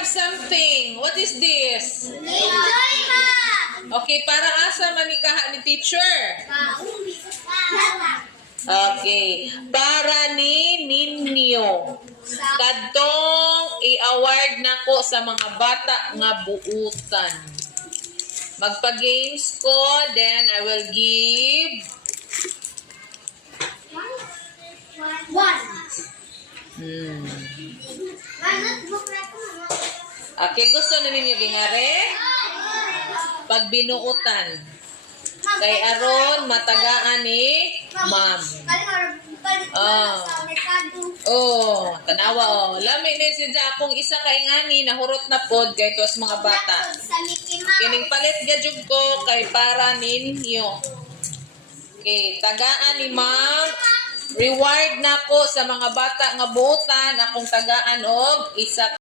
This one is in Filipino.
have something. What is this? Enjoy ka! Okay, para asa man ikaha ni teacher? Okay. Para ni ninyo. Kadtong i-award nako sa mga bata nga buutan. Magpa-games ko, then I will give One. Okay, gusto na ninyo gingare? Pag binuutan. Kay aron matagaan ni ma'am. Oh, tanawa oh. Lami din siya akong isa kay ngani nahurot na pod kay tos mga bata. Kining palit gadjud ko kay para ninyo. Okay, tagaan ni ma'am. Reward na ko sa mga bata nga buutan akong tagaan og isa